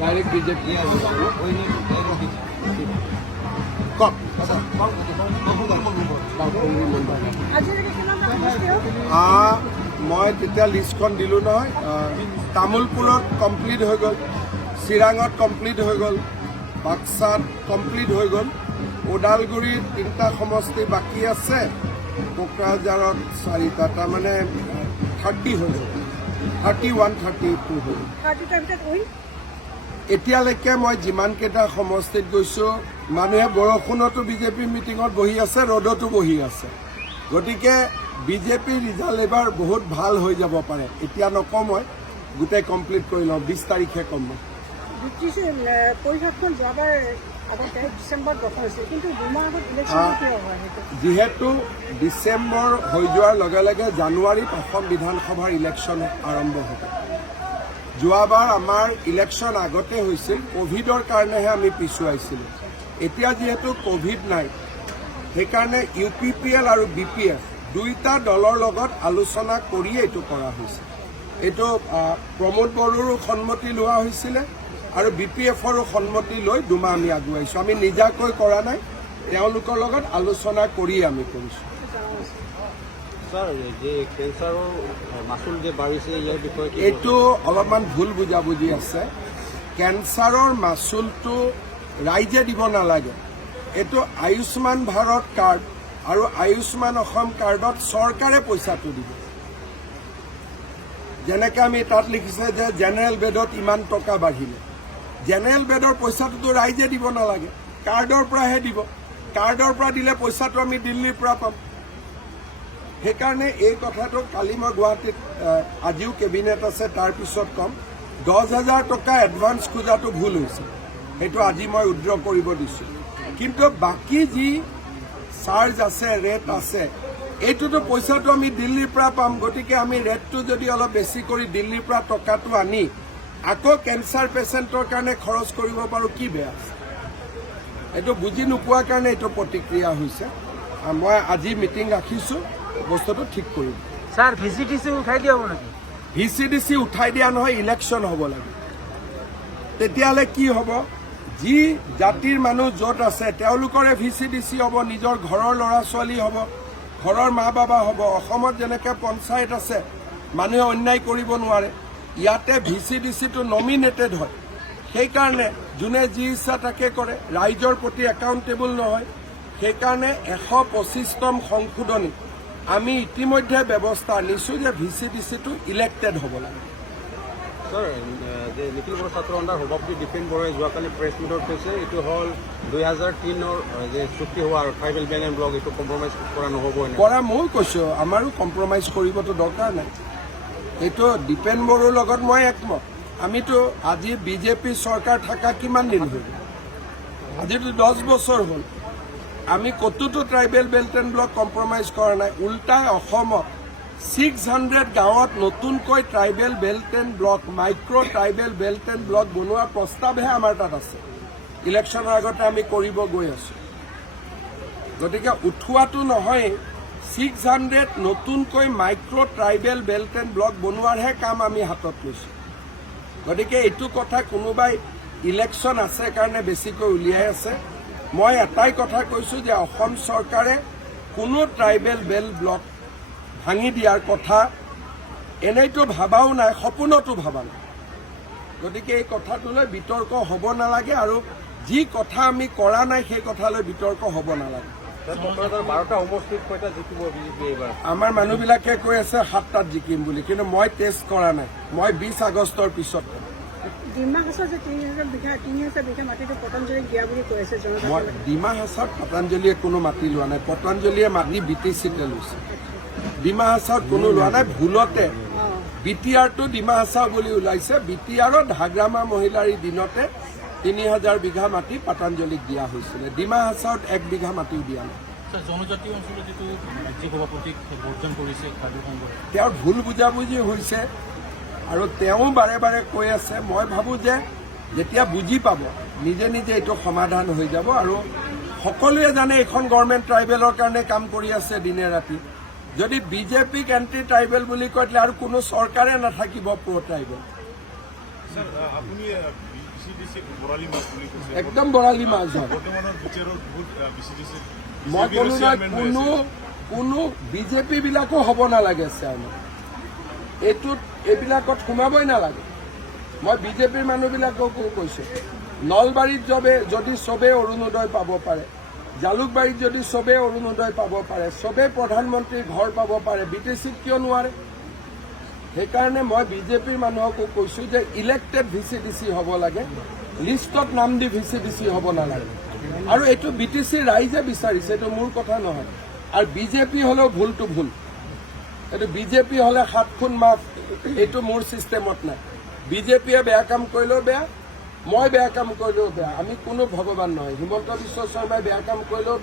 Direct BJP মই তেতিয়া লিষ্টখন দিলোঁ নহয়। তামোলপুৰত কমপ্লিট হৈ গ'ল, চিৰাঙত কমপ্লিট হৈ গ'ল, বাক্সাত কমপ্লিট হৈ গ'ল, ওদালগুৰিত 3টা সমষ্টি বাকী আছে, কোকৰাঝাৰত 4টা, তাৰমানে 30 হৈ গ'ল, 31, 32 হৈ গ'ল। এতিয়ালৈকে মই যিমানকেইটা সমষ্টিত গৈছোঁ, মানুহে বৰষুণতো বিজেপি মিটিঙত বহি আছে, ৰ'দতো বহি আছে। গতিকে বিজেপিৰ ৰিজাল্ট এইবাৰ বহুত ভাল হৈ যাব পাৰে। এতিয়া নকওঁ, মই গোটেই কমপ্লিট কৰি লওঁ, 20 তাৰিখে ক'ম মই। যিহেতু ডিচেম্বৰ হৈ যোৱাৰ লগে লগে জানুৱাৰীত অসম বিধানসভাৰ ইলেকশ্যন আৰম্ভ হ'ব। যোৱাবাৰ আমাৰ ইলেকশ্যন আগতে হৈছিল, ক'ভিডৰ কাৰণেহে আমি পিছুৱাইছিলোঁ। এতিয়া যিহেতু ক'ভিড নাই, সেইকাৰণে UPPL আৰু BPF 2টা দলৰ লগত আলোচনা কৰিয়ে এইটো কৰা হৈছে। এইটো প্ৰমোদ বড়োৰো সন্মতি লোৱা হৈছিলে আৰু BPFৰো সন্মতি লৈ 2 মাহ আমি আগুৱাইছোঁ। আমি নিজাকৈ কৰা নাই, তেওঁলোকৰ লগত আলোচনা কৰিয়ে আমি কৰিছোঁ। এইটো অলপমান ভুল বুজাবুজি আছে। কেঞ্চাৰৰ মাচুলটো ৰাইজে দিব নালাগে। এইটো আয়ুষ্মান ভাৰত কাৰ্ড আৰু আয়ুষ্মান অসম কাৰ্ডত চৰকাৰে পইচাটো দিব। যেনেকৈ আমি তাত লিখিছে যে জেনেৰেল বেডত ইমান টকা বাঢ়িলে, জেনেৰেল বেডৰ পইচাটোতো ৰাইজে দিব নালাগে, কাৰ্ডৰ পৰাহে দিব। কাৰ্ডৰ পৰা দিলে পইচাটো আমি দিল্লীৰ পৰা পাম। সেইকাৰণে এই কথাটো কালি মই গুৱাহাটীত, আজিও কেবিনেট আছে, তাৰপিছত ক'ম। 10,000 টকা এডভান্স খোজাটো ভুল হৈছে, সেইটো আজি মই উইথড্ৰ কৰিব দিছোঁ। কিন্তু বাকী যি চাৰ্জ আছে, ৰেট আছে, এইটোতো পইচাটো আমি দিল্লীৰ পৰা পাম। গতিকে আমি ৰেটটো যদি অলপ বেছি কৰি দিল্লীৰ পৰা টকাটো আনি আকৌ কেঞ্চাৰ পেচেণ্টৰ কাৰণে খৰচ কৰিব পাৰোঁ, কি বেয়া আছে? এইটো বুজি নোপোৱাৰ কাৰণে এইটো প্ৰতিক্ৰিয়া হৈছে। মই আজি মিটিং ৰাখিছোঁ, বস্তুটো ঠিক কৰিম। স্যার VCDC উঠাই দিয়া হ'ব নেকি? VCDC উঠাই দিয়া নহয়, ইলেকশ্যন হ'ব লাগে। তেতিয়াহ'লে কি হ'ব? যি জাতিৰ মানুহ য'ত আছে তেওঁলোকৰে VCDC হ'ব, নিজৰ ঘৰৰ ল'ৰা ছোৱালী হ'ব, ঘৰৰ মা বাবা হ'ব। অসমত যেনেকৈ পঞ্চায়ত আছে, মানুহে অন্যায় কৰিব নোৱাৰে। ইয়াতে VCDCটো নমিনেটেড হয়। সেইকাৰণে যোনে যি ইচ্ছা তাকে কৰে, ৰাইজৰ প্ৰতি একাউণ্টেবল নহয়। সেইকাৰণে 125তম সংশোধনী আমি ইতিমধ্যে ব্যৱস্থা আনিছোঁ যে VCDCটো ইলেক্টেড হ'ব লাগে। স্যাৰ, যে নিখিল বড়ো ছাত্ৰ সন্থাৰ সভাপতি দীপেন বড়োৱে যোৱাকালি প্ৰেছ মিটত কৈছে, এইটো হ'ল 2003ৰ যে চুক্তি হোৱা ট্ৰাইবেল বেল্ট এণ্ড ব্লক, এইটো কম্প্ৰমাইজ কৰা নহ'ব। কৰা ময়ো কৈছোঁ, আমাৰো কম্প্ৰমাইজ কৰিবতো দৰকাৰ নাই। এইটো দীপেন বড়োৰ লগত মই একমত। আমিতো আজি বিজেপি চৰকাৰ থকা কিমান দিন হ'ল? আজিতো 10 বছৰ হ'ল। আমি ক'তোতো tribal belt and block compromise কৰা নাই। উল্টাই অসমত 600 গাঁৱত নতুনকৈ tribal belt and block, micro' tribal belt and block বনোৱাৰ প্ৰস্তাৱহে আমাৰ তাত আছে। ইলেকশ্যনৰ আগতে আমি কৰিব গৈ আছোঁ। গতিকে উঠোৱাটো নহয়, 600 নতুনকৈ micro' tribal belt and block বনোৱাৰহে কাম আমি হাতত লৈছোঁ। গতিকে এইটো কথা কোনোবাই ইলেকশ্যন আছে কাৰণে বেছিকৈ উলিয়াই আছে। মই এটাই কথা কৈছোঁ যে অসম চৰকাৰে কোনো ট্ৰাইবেল বেল্ট ব্লক ভাঙি দিয়াৰ কথা এনেইতো ভাবাও নাই, সপোনতো ভাবা নাই। গতিকে এই কথাটোলৈ বিতৰ্ক হ'ব নালাগে, আৰু যি কথা আমি কৰা নাই সেই কথালৈ বিতৰ্ক হ'ব নালাগে। 12টা সমষ্টিত কেইটা জিকিব বিজেপি এইবাৰ? আমাৰ মানুহবিলাকে কৈ আছে 7টাত জিকিম বুলি, কিন্তু মই টেষ্ট কৰা নাই। মই 20 আগষ্টৰ পিছত ক'ম। ডিমা হাছাৰ যে 3,000 বিঘা মাটিটো পতঞ্জলিক দিয়া বুলি কৈ আছে মই ডিমা হাছাত পতঞ্জলিয়ে কোনো মাটি লোৱা নাই। পতঞ্জলিয়ে মাটি BTCতে লৈছে। ডিমা হাছাত কোনো লোৱা নাই। ভুলতে BTRটো ডিমা হাছাও বুলি ওলাইছে। BTRত হাগ্ৰামা মহিলাৰ দিনতে 3,000 বিঘা মাটি পতঞ্জলিক দিয়া হৈছিলে। ডিমা হাছাত 1 বিঘা মাটিও দিয়া নাই। জনজাতীয় অঞ্চলত যিটো ৰাজ্যিক সভাপতিক বৰ্জন কৰিছে তেওঁৰ ভুল বুজাবুজি হৈছে, আৰু তেওঁ বাৰে বাৰে কৈ আছে। মই ভাবোঁ যে যেতিয়া বুজি পাব, নিজে নিজে এইটো সমাধান হৈ যাব। আৰু সকলোৱে জানে এইখন গভৰ্ণমেণ্ট ট্ৰাইবেলৰ কাৰণে কাম কৰি আছে দিনে ৰাতি। যদি বিজেপিক এণ্টি ট্ৰাইবেল বুলি কয়, তেতিয়া আৰু কোনো চৰকাৰে নাথাকিব প্ৰ' ট্ৰাইবেল। স্যাৰ, আপুনি একদম বৰালি মাছ হয়। মই ক'লো নহয় কোনো বিজেপি বিলাকো হ'ব নালাগে চেয়াৰমেন, এইবিলাকত সোমাবই নালাগে। মই বিজেপিৰ মানুহবিলাককো কৈছো, নলবাৰীত যদি চবে অৰুণোদয় পাব পাৰে, জালুকবাৰীত যদি চবে অৰুণোদয় পাব পাৰে, চবে প্ৰধানমন্ত্ৰীৰ ঘৰ পাব পাৰে, BTCত কিয় নোৱাৰে? সেইকাৰণে মই বিজেপিৰ মানুহকো কৈছো যে ইলেক্টেড VCDC হ'ব লাগে, লিষ্টত নাম দি VCDC হ'ব নালাগে। আৰু এইটো BTC ৰাইজে বিচাৰিছে, এইটো মোৰ কথা নহয়। আৰু বিজেপি হ'লেও ভুলটো ভুল, এইটো বিজেপি হ'লে 7 খুন মাফ, এইটো মোৰ ছিষ্টেমত নাই। বিজেপিয়ে বেয়া কাম কৰিলেও বেয়া, মই বেয়া কাম কৰিলেও বেয়া, আমি কোনো ভগৱান নহয়। হিমন্ত বিশ্ব শৰ্মাই বেয়া কাম কৰিলেও